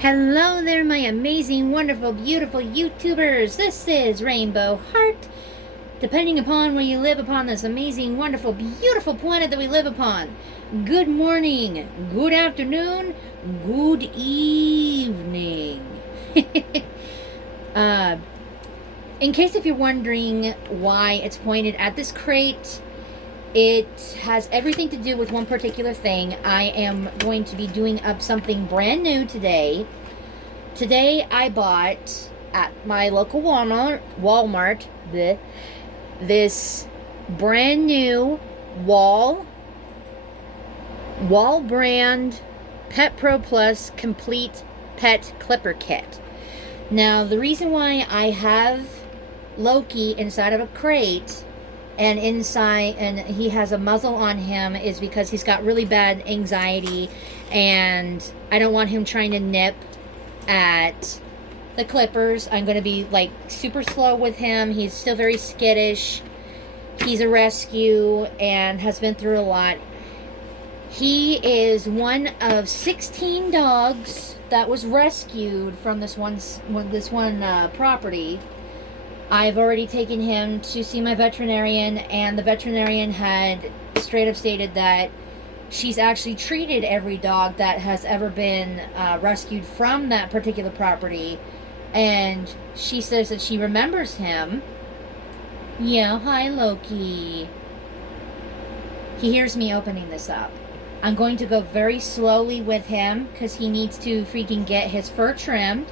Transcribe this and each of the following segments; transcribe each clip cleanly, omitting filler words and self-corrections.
Hello there, my amazing, wonderful, beautiful YouTubers. This is Rainbow Heart. Depending upon where you live upon this amazing, wonderful, beautiful planet that we live upon. Good morning, good afternoon, good evening. uh, in case if you're wondering why it's pointed at this crate, it has everything to do with one particular thing. I am going to be doing up something brand new today. Today I bought at my local Walmart this brand new wall brand Pet Pro Plus complete pet clipper kit. Now the reason why I have Loki inside of a crate and he has a muzzle on him is because he's got really bad anxiety, and I don't want him trying to nip at the clippers. I'm going to be like super slow with him. He's still very skittish. He's a rescue and has been through a lot. He is one of 16 dogs that was rescued from this one property. I've already taken him to see my veterinarian, and the veterinarian had straight up stated that she's actually treated every dog that has ever been rescued from that particular property, and she says that she remembers him. Yeah, hi Loki. He hears me opening this up. I'm going to go very slowly with him because he needs to freaking get his fur trimmed.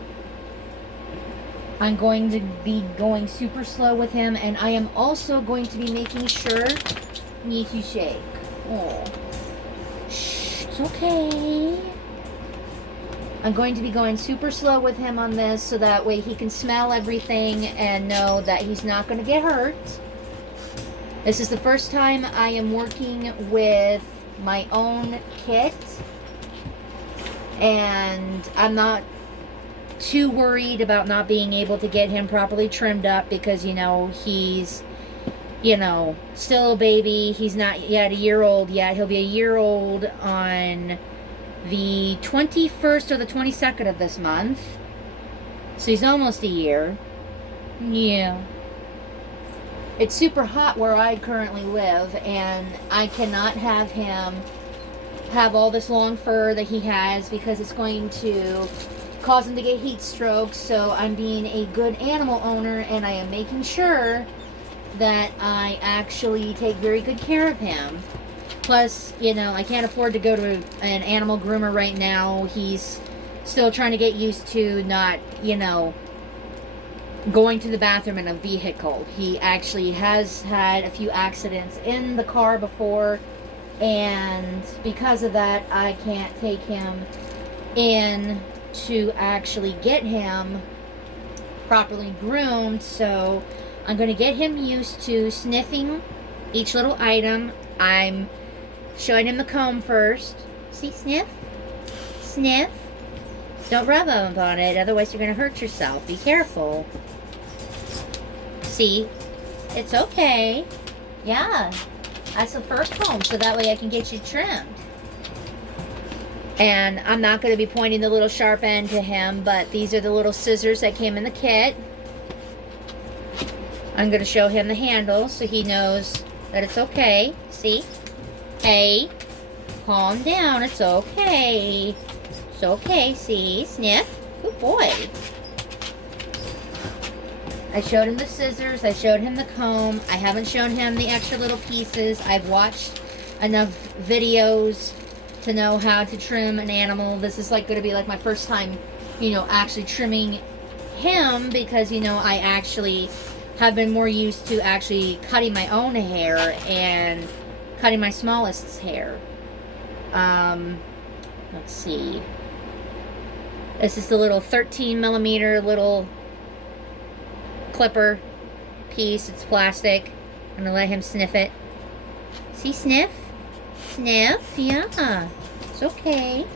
I'm going to be going super slow with him, and I am also going to be making sure need to shake. Oh, shh, it's okay. I'm going to be going super slow with him on this so that way he can smell everything and know that he's not going to get hurt. This is the first time I am working with my own kit, and I'm not too worried about not being able to get him properly trimmed up because, he's, still a baby. He's not yet a year old yet. He'll be a year old on the 21st or the 22nd of this month. So he's almost a year. Yeah. It's super hot where I currently live, and I cannot have him have all this long fur that he has because it's going to cause him to get heat strokes. So I'm being a good animal owner, and I am making sure that I actually take very good care of him. Plus, I can't afford to go to an animal groomer right now. He's still trying to get used to not, going to the bathroom in a vehicle. He actually has had a few accidents in the car before, and because of that, I can't take him in to actually get him properly groomed. So I'm going to get him used to sniffing each little item. I'm showing him the comb first. See, sniff, sniff. Don't rub up on it, otherwise you're going to hurt yourself. Be careful. See, it's okay. Yeah, that's the first comb, so that way I can get you trimmed. And I'm not going to be pointing the little sharp end to him, but these are the little scissors that came in the kit. I'm going to show him the handle so he knows that it's okay. See? Hey, calm down. It's okay. It's okay. See? Sniff. Good boy. I showed him the scissors. I showed him the comb. I haven't shown him the extra little pieces. I've watched enough videos to know how to trim an animal. This is going to be my first time, actually trimming him because, I actually have been more used to actually cutting my own hair and cutting my smallest's hair. Let's see. This is the little 13 millimeter little clipper piece. It's plastic. I'm going to let him sniff it. See, sniff? Sniff, yeah, it's okay.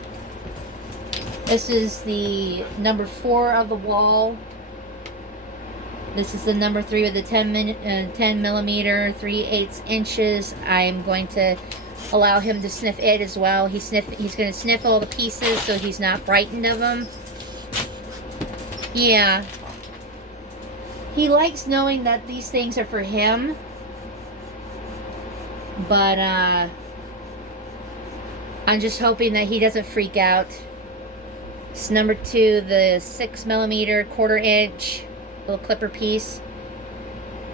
This is the number 4 of the wall. This is the number 3 with the 10 millimeter, 3/8 inches. I'm going to allow him to sniff it as well. He's going to sniff all the pieces so he's not frightened of them. Yeah. He likes knowing that these things are for him. But, I'm just hoping that he doesn't freak out. It's number 2, the 6mm 1/4 inch little clipper piece.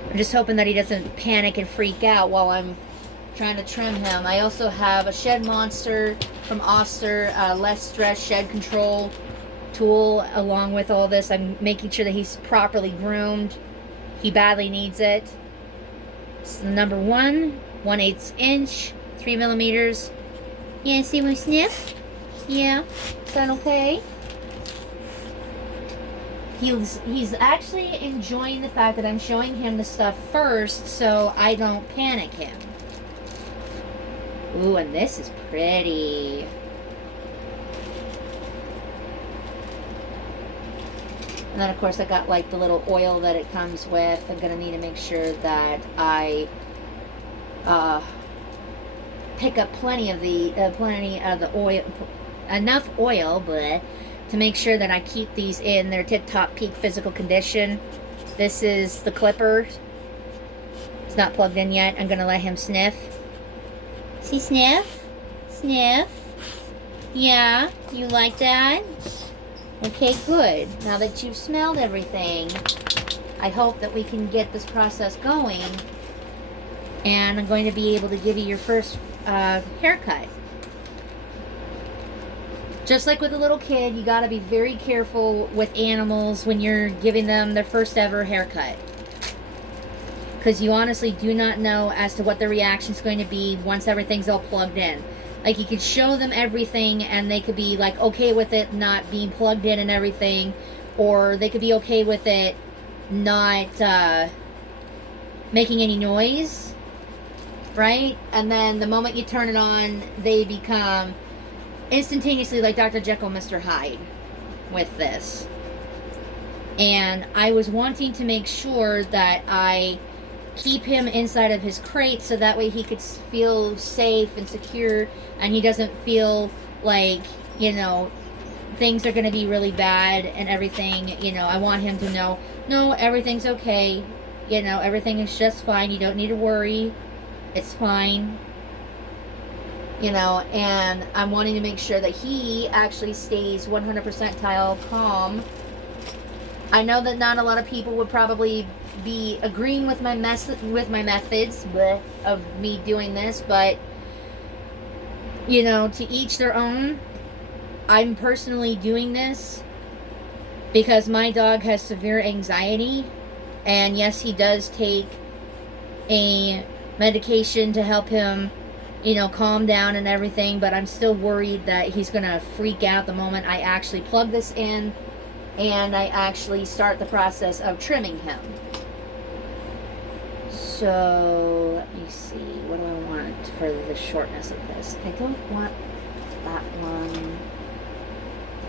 I'm just hoping that he doesn't panic and freak out while I'm trying to trim him. I also have a Shed Monster from Oster, less stress shed control tool along with all this. I'm making sure that he's properly groomed. He badly needs it. It's the number 1, 1/8 inch, 3mm. Yeah, see my sniff? Yeah, is that okay? He's actually enjoying the fact that I'm showing him the stuff first so I don't panic him. Ooh, and this is pretty. And then, of course, I got, like, the little oil that it comes with. I'm going to need to make sure that I pick up plenty of the oil, enough oil, but to make sure that I keep these in their tip-top peak physical condition. This is the clipper. It's not plugged in yet. I'm going to let him sniff. See, sniff? Sniff? Yeah? You like that? Okay, good. Now that you've smelled everything, I hope that we can get this process going. And I'm going to be able to give you your first haircut. Just like with a little kid, you got to be very careful with animals when you're giving them their first ever haircut. Because you honestly do not know as to what the reaction's going to be once everything's all plugged in. Like, you could show them everything and they could be like okay with it not being plugged in and everything, or they could be okay with it not making any noise, right? And then the moment you turn it on, they become instantaneously like Dr. Jekyll, Mr. Hyde with this. And I was wanting to make sure that I keep him inside of his crate so that way he could feel safe and secure, and he doesn't feel like, you know, things are going to be really bad and everything. You know, I want him to know, no, everything's okay. You know, everything is just fine. You don't need to worry. It's fine. You know, and I'm wanting to make sure that he actually stays 100% calm. I know that not a lot of people would probably be agreeing with my methods of me doing this, but, you know, to each their own. I'm personally doing this because my dog has severe anxiety, and yes, he does take a medication to help him, you know, calm down and everything, but I'm still worried that he's gonna freak out the moment I actually plug this in and I actually start the process of trimming him. So, let me see, what do I want for the shortness of this? I don't want that one.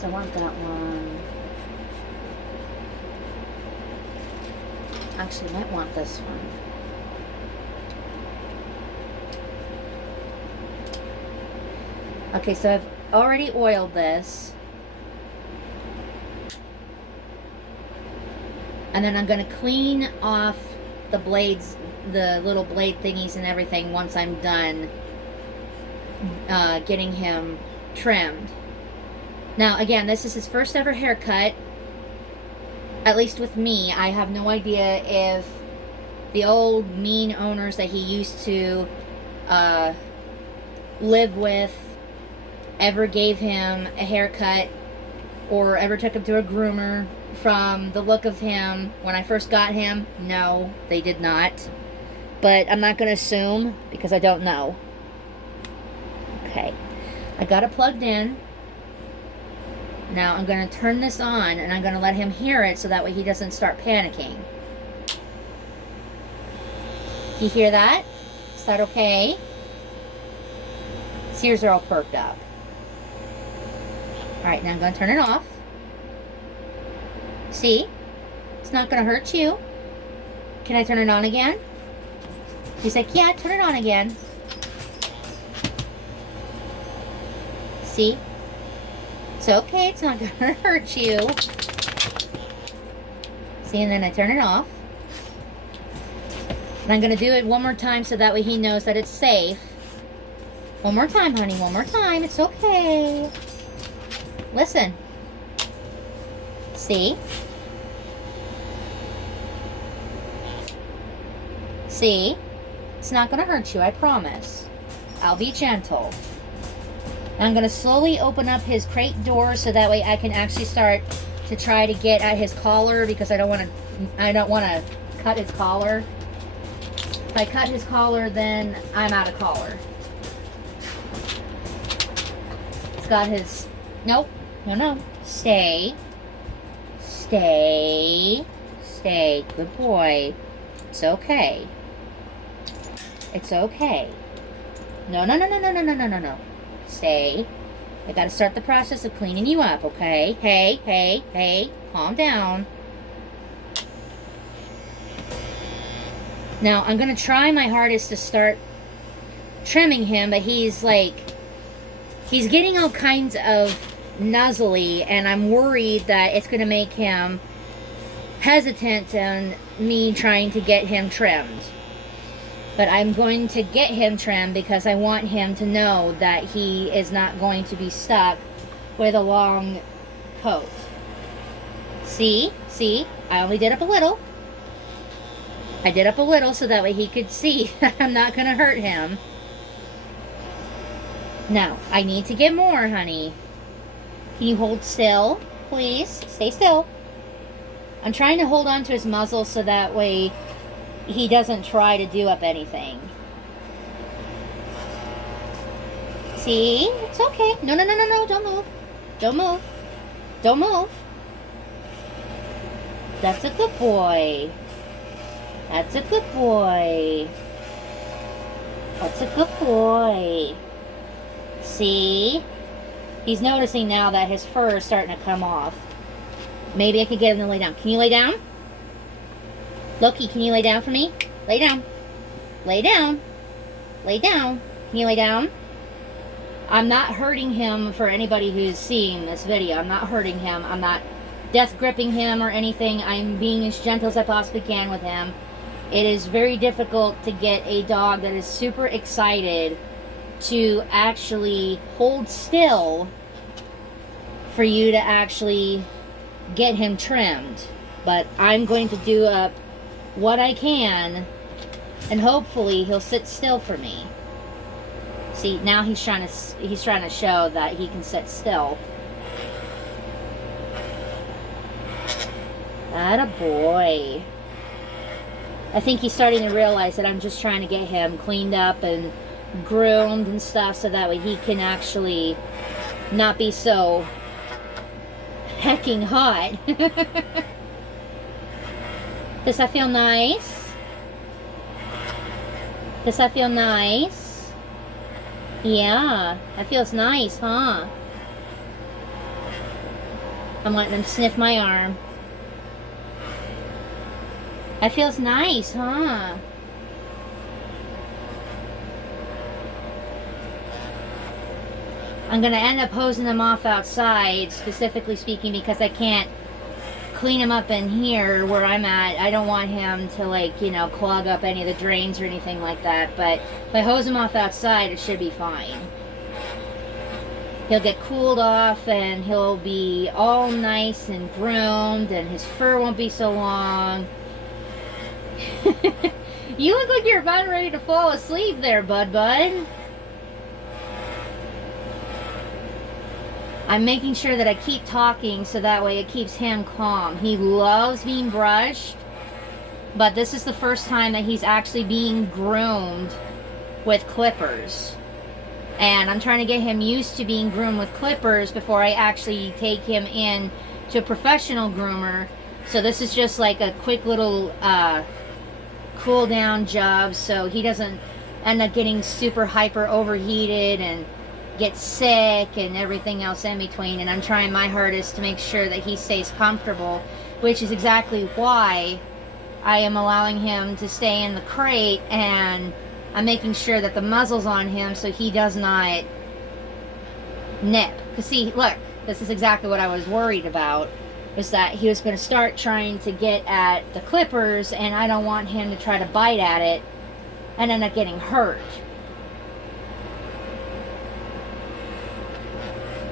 I want that one. Actually, I might want this one. Okay, so I've already oiled this. And then I'm going to clean off the blades, the little blade thingies and everything once I'm done getting him trimmed. Now, again, this is his first ever haircut. At least with me. I have no idea if the old mean owners that he used to live with ever gave him a haircut or ever took him to a groomer. From the look of him when I first got him, no, they did not. But I'm not going to assume because I don't know. Okay, I got it plugged in. Now I'm going to turn this on and I'm going to let him hear it so that way he doesn't start panicking. You hear that? Is that okay? His ears are all perked up. Alright, now I'm going to turn it off. See? It's not going to hurt you. Can I turn it on again? He's like, yeah, turn it on again. See? It's okay. It's not going to hurt you. See, and then I turn it off. And I'm going to do it one more time so that way he knows that it's safe. One more time, honey. One more time. It's okay. Listen. See? See? It's not going to hurt you, I promise. I'll be gentle. I'm going to slowly open up his crate door so that way I can actually start to try to get at his collar, because I don't want to cut his collar. If I cut his collar, then I'm out of collar. It's got his... Nope. No. Stay. Stay. Stay. Good boy. It's okay. It's okay. No. Stay. I gotta start the process of cleaning you up, okay? Hey. Calm down. Now, I'm gonna try my hardest to start trimming him, but he's getting all kinds of nuzzly, and I'm worried that it's gonna make him hesitant on me trying to get him trimmed. But I'm going to get him trimmed because I want him to know that he is not going to be stuck with a long coat. See? I only did up a little. I did up a little so that way he could see that I'm not going to hurt him. Now, I need to get more, honey. Can you hold still, please? Stay still. I'm trying to hold on to his muzzle so that way he doesn't try to do up anything. See? It's okay. No. Don't move. Don't move. That's a good boy. That's a good boy. See? He's noticing now that his fur is starting to come off. Maybe I could get him to lay down. Can you lay down? Loki, can you lay down for me? Lay down. Can you lay down? I'm not hurting him for anybody who's seeing this video. I'm not hurting him. I'm not death gripping him or anything. I'm being as gentle as I possibly can with him. It is very difficult to get a dog that is super excited to actually hold still for you to actually get him trimmed. But I'm going to do up what I can, and hopefully he'll sit still for me. See, now he's trying to show that he can sit still. Atta boy. I think he's starting to realize that I'm just trying to get him cleaned up and groomed and stuff so that way he can actually not be so hecking hot. Does that feel nice? Does that feel nice? Yeah, that feels nice, huh? I'm letting him sniff my arm. That feels nice, huh? I'm going to end up hosing him off outside, specifically speaking, because I can't clean him up in here where I'm at. I don't want him to, clog up any of the drains or anything like that. But if I hose him off outside, it should be fine. He'll get cooled off and he'll be all nice and groomed and his fur won't be so long. You look like you're about ready to fall asleep there, bud. I'm making sure that I keep talking so that way it keeps him calm. He loves being brushed, but this is the first time that he's actually being groomed with clippers. And I'm trying to get him used to being groomed with clippers before I actually take him in to a professional groomer. So this is just like a quick little cool down job so he doesn't end up getting super hyper overheated and get sick and everything else in between. And I'm trying my hardest to make sure that he stays comfortable, which is exactly why I am allowing him to stay in the crate, and I'm making sure that the muzzle's on him so he does not nip. Because see, look, this is exactly what I was worried about, was that he was going to start trying to get at the clippers, and I don't want him to try to bite at it and end up getting hurt.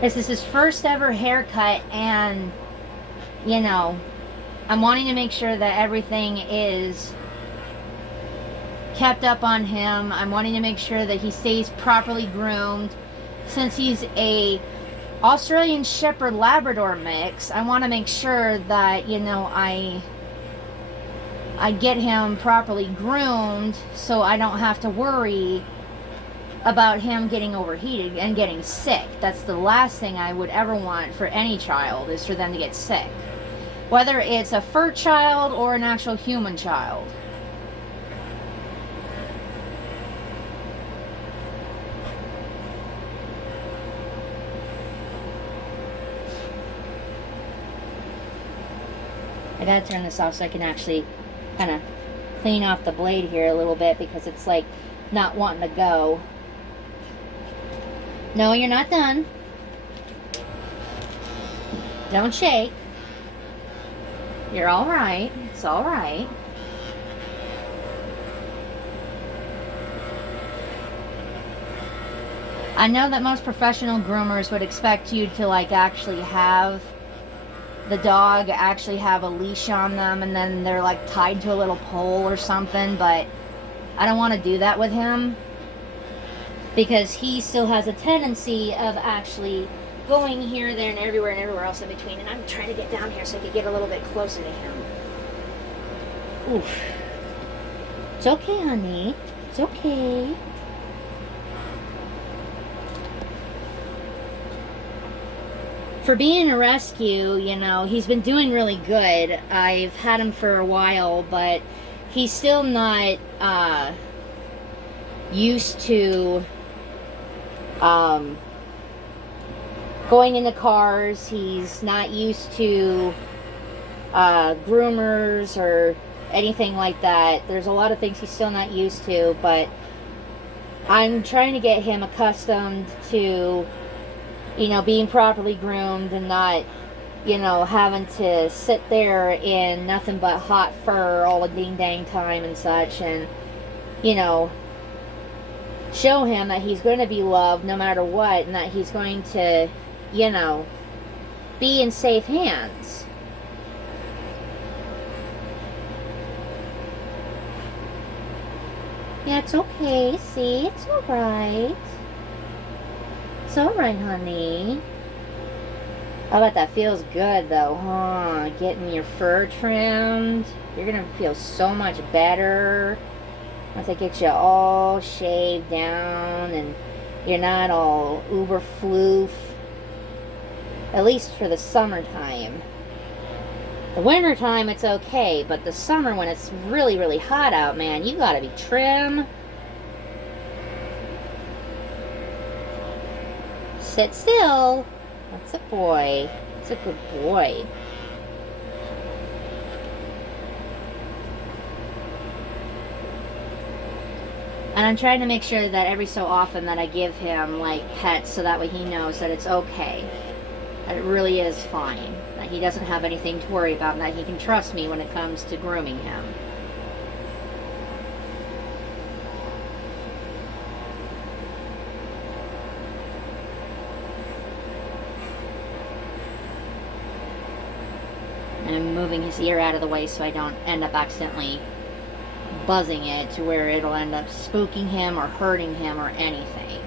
This is his first ever haircut, and, you know, I'm wanting to make sure that everything is kept up on him. I'm wanting to make sure that he stays properly groomed. Since he's a Australian Shepherd Labrador mix, I want to make sure that, you know, I get him properly groomed so I don't have to worry about him getting overheated and getting sick. That's the last thing I would ever want for any child, is for them to get sick. Whether it's a fur child or an actual human child. I gotta turn this off so I can actually kind of clean off the blade here a little bit, because it's like not wanting to go. No, you're not done. Don't shake. You're all right. It's all right. I know that most professional groomers would expect you to like actually have the dog actually have a leash on them, and then they're like tied to a little pole or something, but I don't want to do that with him, because he still has a tendency of actually going here, there, and everywhere else in between. And I'm trying to get down here so I can get a little bit closer to him. Oof. It's okay, honey. It's okay. For being a rescue, you know, he's been doing really good. I've had him for a while, but he's still not used to going into cars. He's not used to groomers or anything like that. There's a lot of things he's still not used to, but I'm trying to get him accustomed to, you know, being properly groomed and not, you know, having to sit there in nothing but hot fur all the ding dang time and such, and, you know, show him that he's going to be loved no matter what, and that he's going to, you know, be in safe hands. Yeah, it's okay. See, it's alright. It's alright, honey. I bet that feels good, though, huh? Getting your fur trimmed. You're gonna feel so much better once I get you all shaved down and you're not all uber floof. At least for the summertime. The wintertime, it's okay, but the summer, when it's really, really hot out, man, you gotta be trim. Sit still. That's a boy. It's a good boy. And I'm trying to make sure that every so often that I give him, like, pets, so that way he knows that it's okay. That it really is fine. That he doesn't have anything to worry about, and that he can trust me when it comes to grooming him. And I'm moving his ear out of the way so I don't end up accidentally buzzing it to where it'll end up spooking him or hurting him or anything.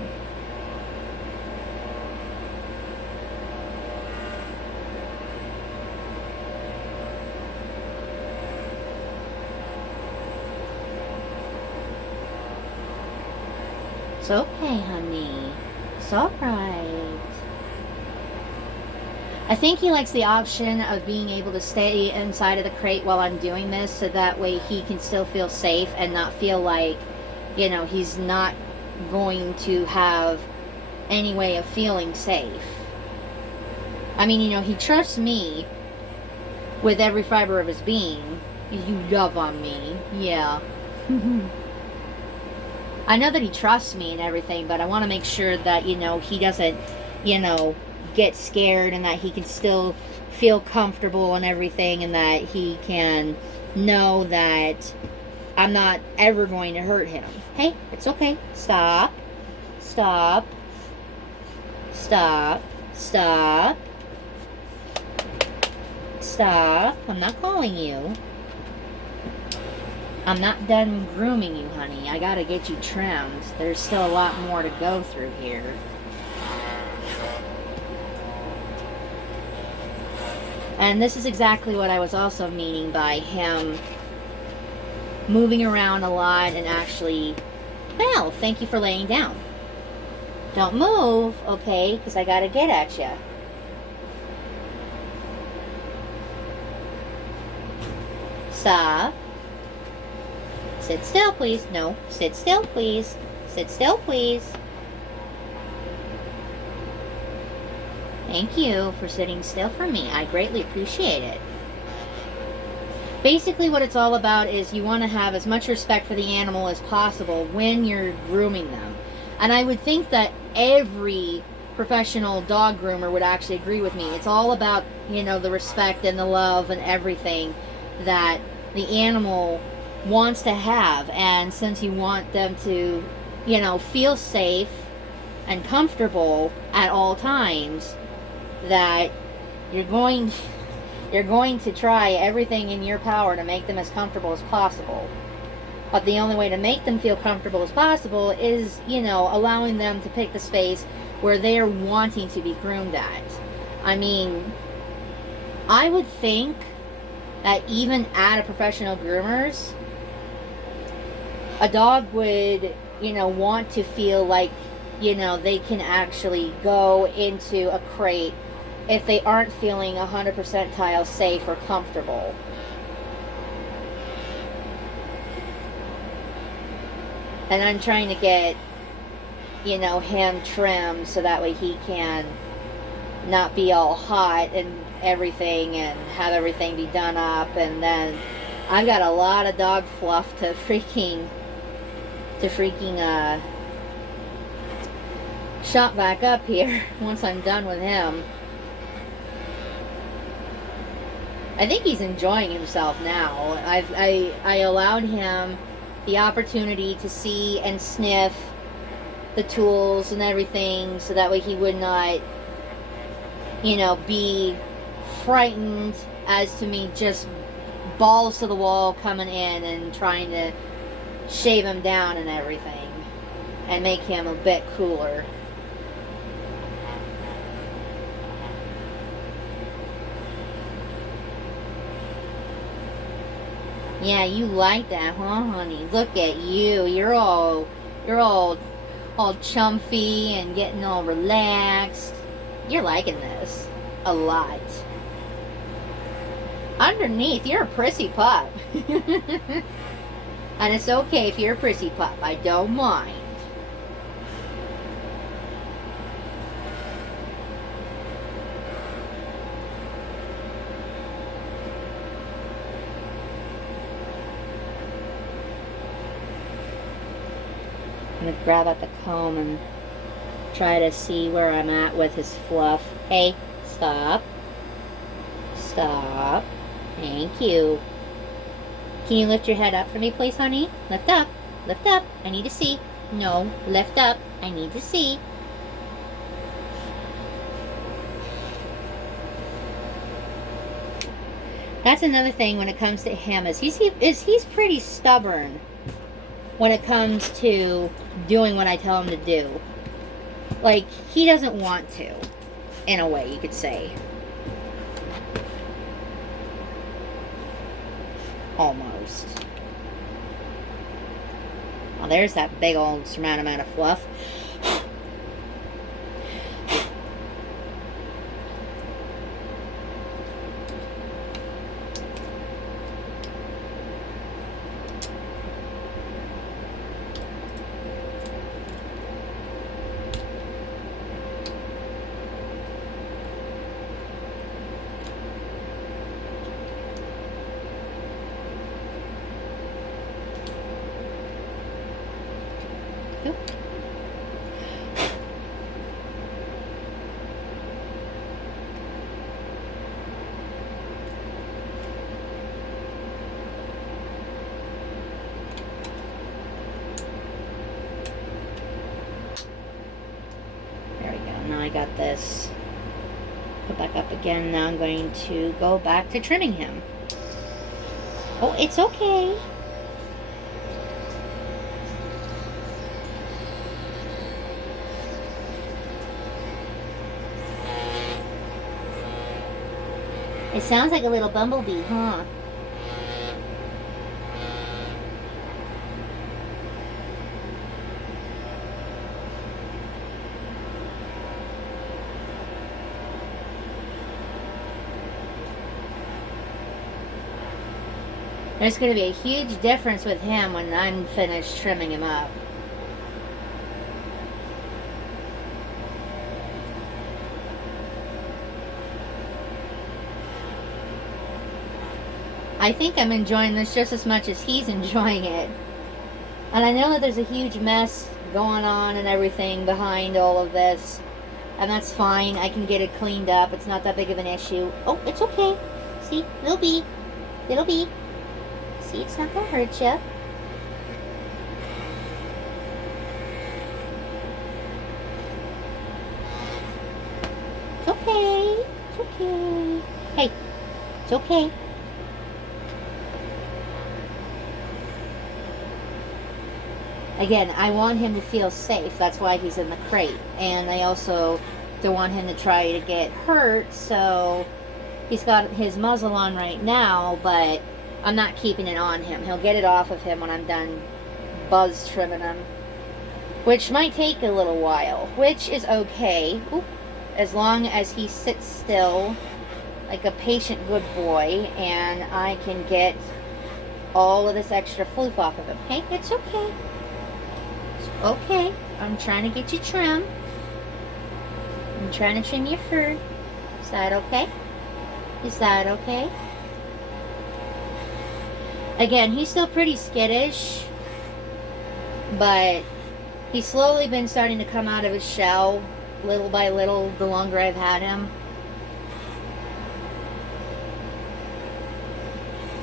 It's okay, honey. It's alright. I think he likes the option of being able to stay inside of the crate while I'm doing this, so that way he can still feel safe and not feel like, you know, he's not going to have any way of feeling safe. I mean, you know, he trusts me with every fiber of his being. You love on me. Yeah. I know that he trusts me and everything, but I want to make sure that, you know, he doesn't, you know, get scared and that he can still feel comfortable and everything, and that he can know that I'm not ever going to hurt him. Hey, it's okay. Stop. Stop. Stop. Stop. Stop. I'm not calling you. I'm not done grooming you, honey. I gotta get you trimmed. There's still a lot more to go through here. And this is exactly what I was also meaning by him moving around a lot and actually, well, thank you for laying down. Don't move, okay, because I gotta get at you. Stop. Sit still, please. No, sit still, please. Sit still, please. Thank you for sitting still for me. I greatly appreciate it. Basically what it's all about is you want to have as much respect for the animal as possible when you're grooming them. And I would think that every professional dog groomer would actually agree with me. It's all about, you know, the respect and the love and everything that the animal wants to have. And since you want them to, you know, feel safe and comfortable at all times, that you're going to try everything in your power to make them as comfortable as possible. But the only way to make them feel comfortable as possible is, you know, allowing them to pick the space where they're wanting to be groomed at. I mean, I would think that even at a professional groomer's, a dog would, you know, want to feel like, you know, they can actually go into a crate if they aren't feeling 100% safe or comfortable. And I'm trying to get, you know, him trimmed so that way he can not be all hot and everything and have everything be done up. And then I've got a lot of dog fluff to freaking shop back up here once I'm done with him. I think he's enjoying himself now. I allowed him the opportunity to see and sniff the tools and everything so that way he would not, you know, be frightened as to me just balls to the wall coming in and trying to shave him down and everything and make him a bit cooler. Yeah, you like that, huh, honey? Look at you. You're all chumpy and getting all relaxed. You're liking this a lot. Underneath, you're a prissy pup. And it's okay if you're a prissy pup. I don't mind. I'm going to grab out the comb and try to see where I'm at with his fluff. Hey, stop. Stop. Thank you. Can you lift your head up for me, please, honey? Lift up. Lift up. I need to see. No, lift up. I need to see. That's another thing when it comes to him is he's pretty stubborn when it comes to doing what I tell him to do. Like, he doesn't want to, in a way, you could say. Almost. Well, there's that big old surmount amount of fluff. I got this. Put back up again. Now I'm going to go back to trimming him. Oh, it's okay. It sounds like a little bumblebee, huh? There's going to be a huge difference with him when I'm finished trimming him up. I think I'm enjoying this just as much as he's enjoying it. And I know that there's a huge mess going on and everything behind all of this. And that's fine. I can get it cleaned up. It's not that big of an issue. Oh, it's okay. See? Little bee. Little bee. See, it's not going to hurt you. It's okay. It's okay. Hey, it's okay. Again, I want him to feel safe. That's why he's in the crate. And I also don't want him to try to get hurt, so he's got his muzzle on right now, but I'm not keeping it on him. He'll get it off of him when I'm done buzz trimming him, which might take a little while, which is okay. Oop. As long as he sits still like a patient good boy and I can get all of this extra floof off of him. Hey, it's okay. It's okay. I'm trying to get you trim. I'm trying to trim your fur. Is that okay? Is that okay? Again, he's still pretty skittish, but he's slowly been starting to come out of his shell little by little the longer I've had him.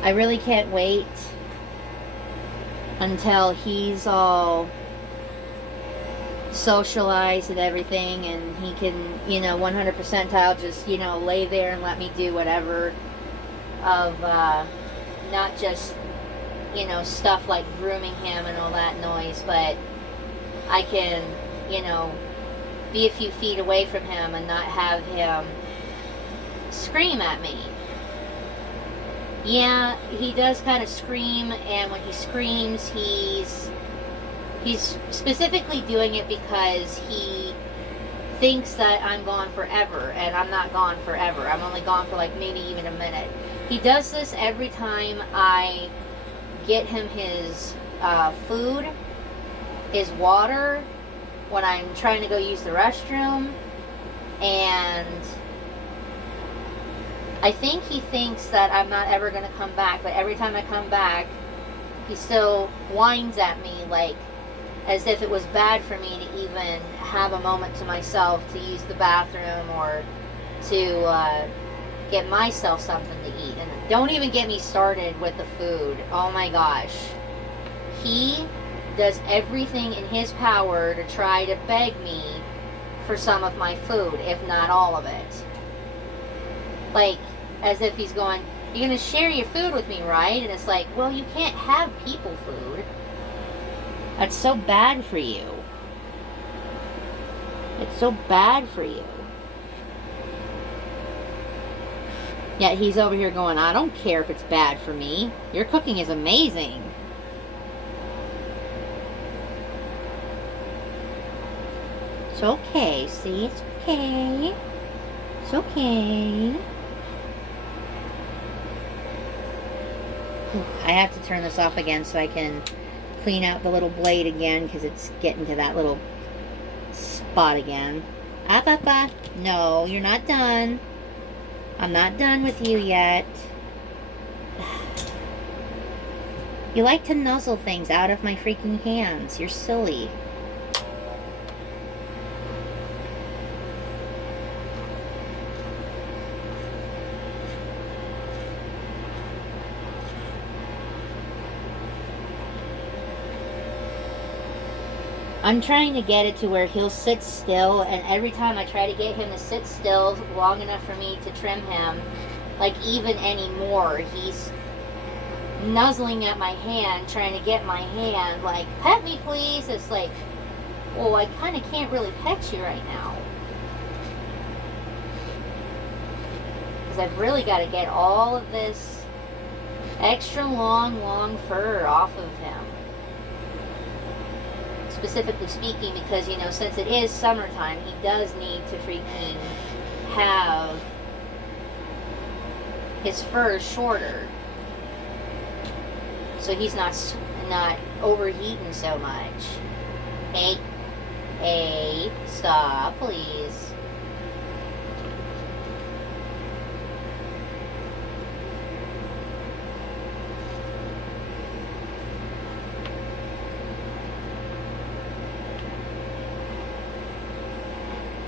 I really can't wait until he's all socialized and everything and he can, 100%, just, lay there and let me do whatever of, not just, stuff like grooming him and all that noise, but I can, be a few feet away from him and not have him scream at me. Yeah, he does kind of scream, and when he screams, he's specifically doing it because he thinks that I'm gone forever, and I'm not gone forever. I'm only gone for like maybe even a minute. He does this every time I get him his food, his water, when I'm trying to go use the restroom, and I think he thinks that I'm not ever going to come back, but every time I come back, he still whines at me like as if it was bad for me to even have a moment to myself to use the bathroom or to get myself something to eat. And don't even get me started with the food. Oh my gosh. He does everything in his power to try to beg me for some of my food, if not all of it. Like, as if he's going, you're going to share your food with me, right? And it's like, well, you can't have people food. That's so bad for you. It's so bad for you. Yet he's over here going, I don't care if it's bad for me. Your cooking is amazing. It's okay, see? It's okay. It's okay. I have to turn this off again so I can clean out the little blade again because it's getting to that little spot again. Up, up, up. No, you're not done. I'm not done with you yet. You like to nuzzle things out of my freaking hands. You're silly. I'm trying to get it to where he'll sit still, and every time I try to get him to sit still long enough for me to trim him, like even anymore, he's nuzzling at my hand, trying to get my hand, like, pet me please. It's like, well, I kind of can't really pet you right now. Because I've really got to get all of this extra long fur off of him. Specifically speaking, because, you know, since it is summertime, he does need to freaking have his fur shorter, so he's not overheating so much. Hey, stop, please.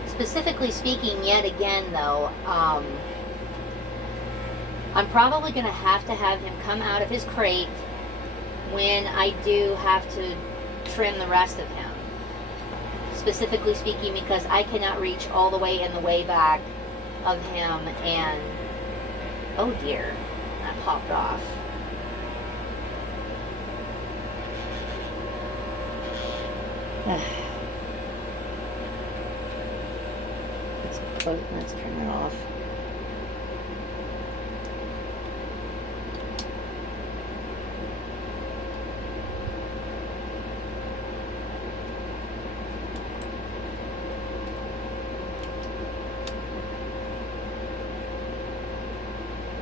Specifically speaking, yet again, though, I'm probably going to have him come out of his crate when I do have to trim the rest of him. Specifically speaking, because I cannot reach all the way in the way back of him, and oh dear, that popped off. Let's turn it off.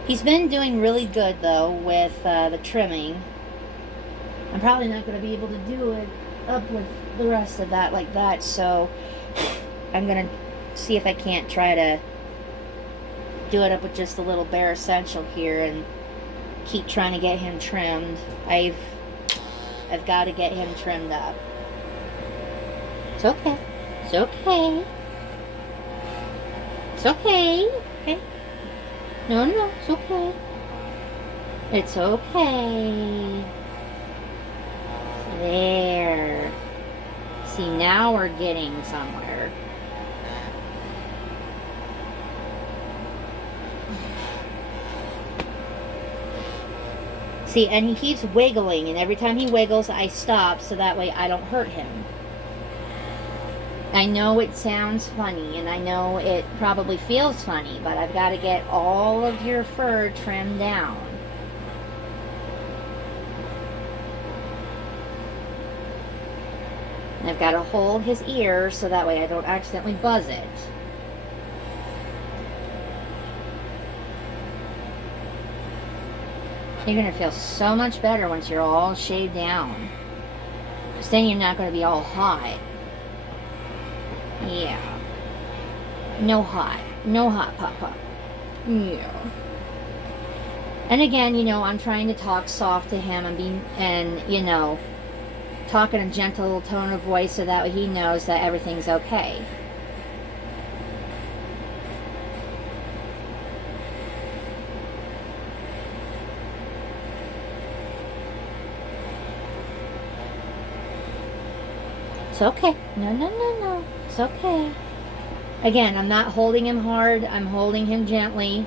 He's been doing really good, though, with the trimming. I'm probably not going to be able to do it up with the rest of that like that, so I'm going to see if I can't try to do it up with just a little bare essential here and keep trying to get him trimmed. I've got to get him trimmed up. It's okay. It's okay. It's okay. Okay. No, it's okay. It's okay. There. See, now we're getting somewhere. See, and he keeps wiggling, and every time he wiggles, I stop so that way I don't hurt him. I know it sounds funny, and I know it probably feels funny, but I've got to get all of your fur trimmed down. And I've got to hold his ear so that way I don't accidentally buzz it. You're going to feel so much better once you're all shaved down. Because then you're not going to be all hot. Yeah. No hot. No hot pop. Yeah. And again, you know, I'm trying to talk soft to him and you know, talk in a gentle tone of voice so that he knows that everything's okay. It's okay. No. It's okay. Again, I'm not holding him hard. I'm holding him gently.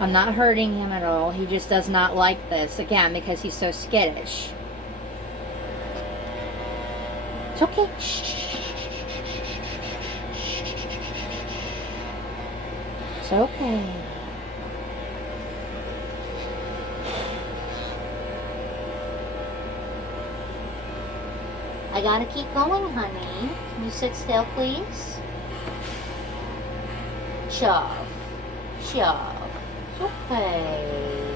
I'm not hurting him at all. He just does not like this. Again, because he's so skittish. It's okay. It's okay. I gotta keep going, honey. Can you sit still, please? Shove. Okay.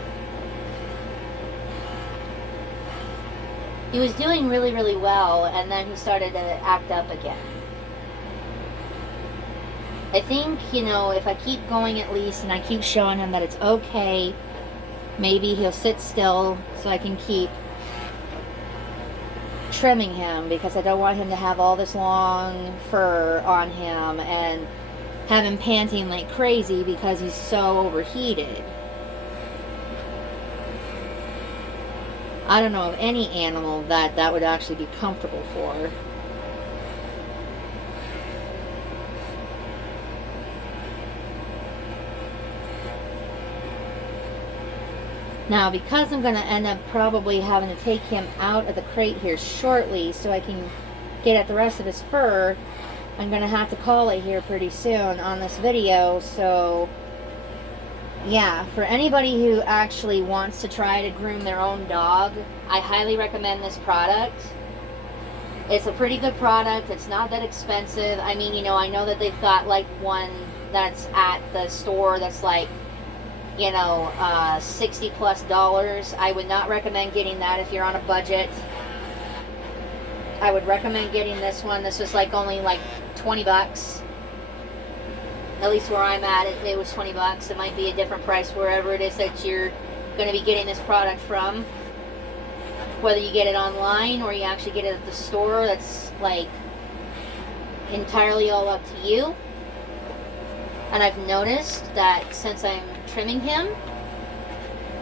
He was doing really, really well, and then he started to act up again. I think, you know, if I keep going at least, and I keep showing him that it's okay, maybe he'll sit still so I can keep trimming him, because I don't want him to have all this long fur on him and have him panting like crazy because he's so overheated. I don't know of any animal that would actually be comfortable for. Now, because I'm going to end up probably having to take him out of the crate here shortly so I can get at the rest of his fur, I'm going to have to call it here pretty soon on this video. So, yeah, for anybody who actually wants to try to groom their own dog, I highly recommend this product. It's a pretty good product. It's not that expensive. I mean, you know, I know that they've got like one that's at the store that's like, you know, $60+ I would not recommend getting that if you're on a budget. I would recommend getting this one. This was like only like 20 bucks. At least where I'm at, it was 20 bucks. It might be a different price wherever it is that you're going to be getting this product from. Whether you get it online or you actually get it at the store, that's like entirely all up to you. And I've noticed that since I'm trimming him,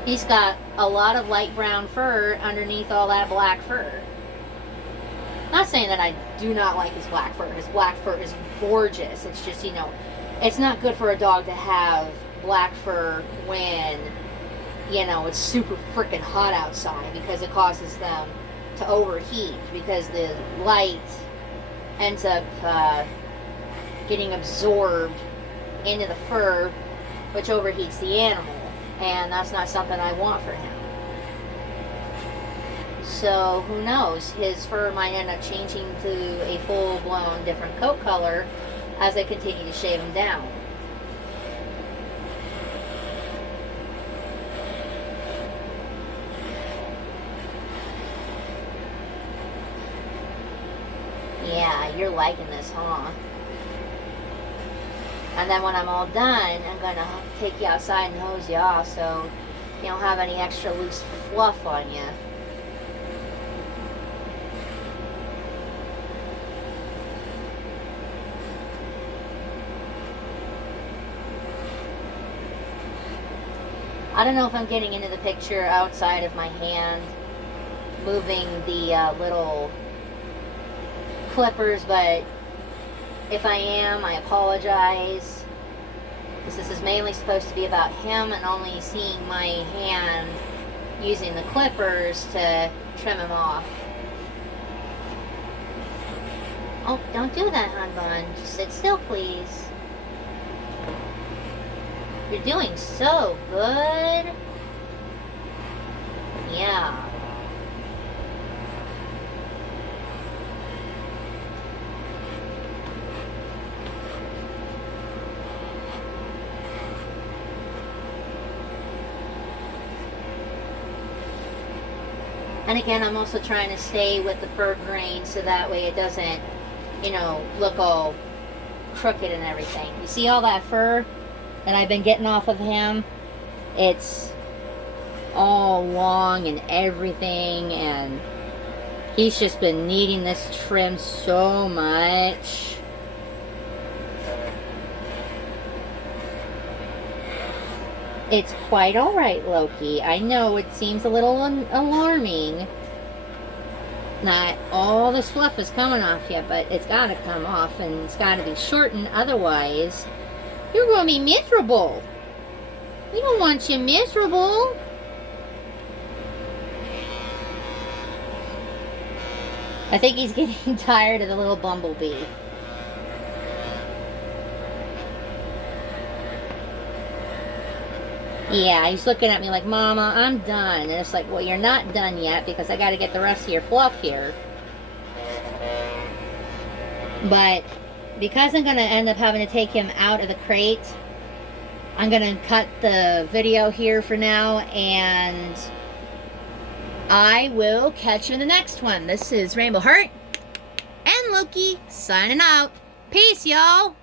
he's got a lot of light brown fur underneath all that black fur. Not saying that I do not like his black fur. His black fur is gorgeous. It's just, you know, it's not good for a dog to have black fur when, you know, it's super freaking hot outside, because it causes them to overheat, because the light ends up getting absorbed into the fur, which overheats the animal, and that's not something I want for him. So who knows, his fur might end up changing to a full-blown different coat color as I continue to shave him down. Yeah, you're liking this, huh? And then when I'm all done, I'm going to take you outside and hose you off so you don't have any extra loose fluff on you. I don't know if I'm getting into the picture outside of my hand, moving the little clippers, but if I am, I apologize, because this is mainly supposed to be about him and only seeing my hand using the clippers to trim him off. Oh, don't do that, hon bun. Just sit still, please. You're doing so good. Yeah. And again, I'm also trying to stay with the fur grain so that way it doesn't, you know, look all crooked and everything. You see all that fur that I've been getting off of him? It's all long and everything, and he's just been needing this trim so much. It's quite alright, Loki. I know it seems a little alarming. Not all this fluff is coming off yet, but it's got to come off, and it's got to be shortened. Otherwise, you're going to be miserable. We don't want you miserable. I think he's getting tired of the little bumblebee. Yeah, he's looking at me like, Mama, I'm done. And it's like, well, you're not done yet, because I got to get the rest of your fluff here. But because I'm going to end up having to take him out of the crate, I'm going to cut the video here for now, and I will catch you in the next one. This is Rainbow Heart and Loki signing out. Peace, y'all.